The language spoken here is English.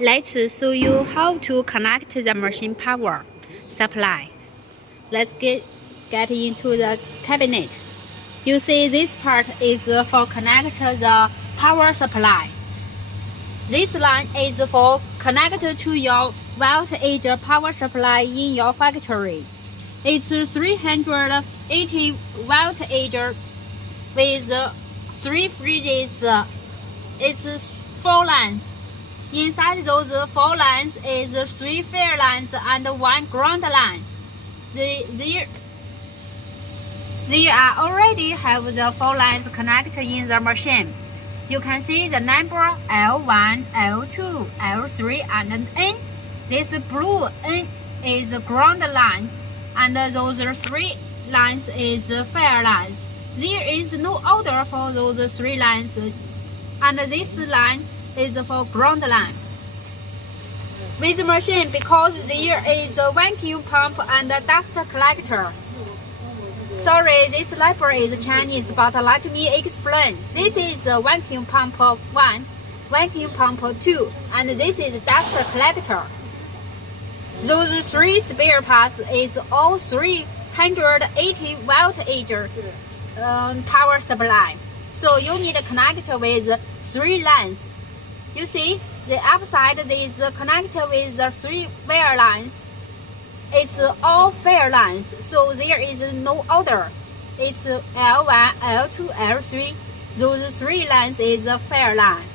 Let's show you how to connect the machine power supply. Let's get into the cabinet. You see this part is for connect the power supply. This line is for connect to your voltage power supply in your factory. It's 380 voltage with 3 phases. It's 4 lines. Inside those 4 lines is 3 fair lines and 1 ground line. There are already have the 4 lines connected in the machine. You can see the number L1, L2, L3, and N. This blue N is the ground line, and those 3 lines is fair lines. There is no order for those 3 lines, and this line is for ground line. With the machine, because there is a vacuum pump and a dust collector. Sorry, this label is Chinese, but let me explain. This is the vacuum pump 1, vacuum pump 2, and this is dust collector. Those 3 spare parts is all 380 voltage power supply. So you need to connect with 3 lines. You see, the upside is connected with the 3 fair lines. It's all fair lines, so there is no order. It's L1, L2, L3. Those 3 lines is a fair line.